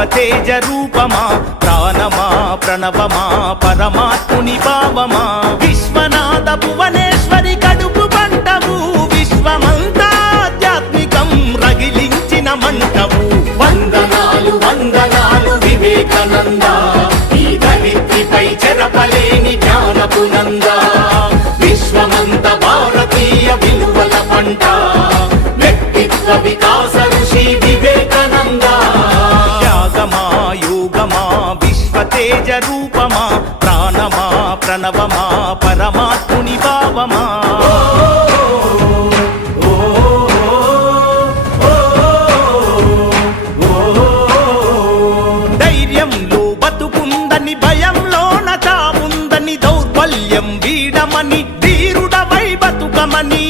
విశ్వతేజ రూపమా ప్రాణమా ప్రణవమా పరమాత్ముని భావమా విశ్వనాథ భువనేశ్వరి కడుపు పంటవు విశ్వమంతా ఆధ్యాత్మికం రగిలించిన మంటవు వందనాలు వందనాలు వివేకానంద ఈ దళిత్రిపై చెరపలేని జ్ఞానపు నంద విశ్వమంత భారతీయ విలువల పంట వ్యక్తిత్వ వికాస ఋషి వివేకానంద త్యాగమా యోగమా విశ్వతేజ రూపమా ప్రాణమా ప్రణవమా పరమాత్ముని భావమా ధైర్యంలో బతుకుందని భయంలోన చావుందని దౌర్బల్యం వీడమని ధీరుడవై బతుకమని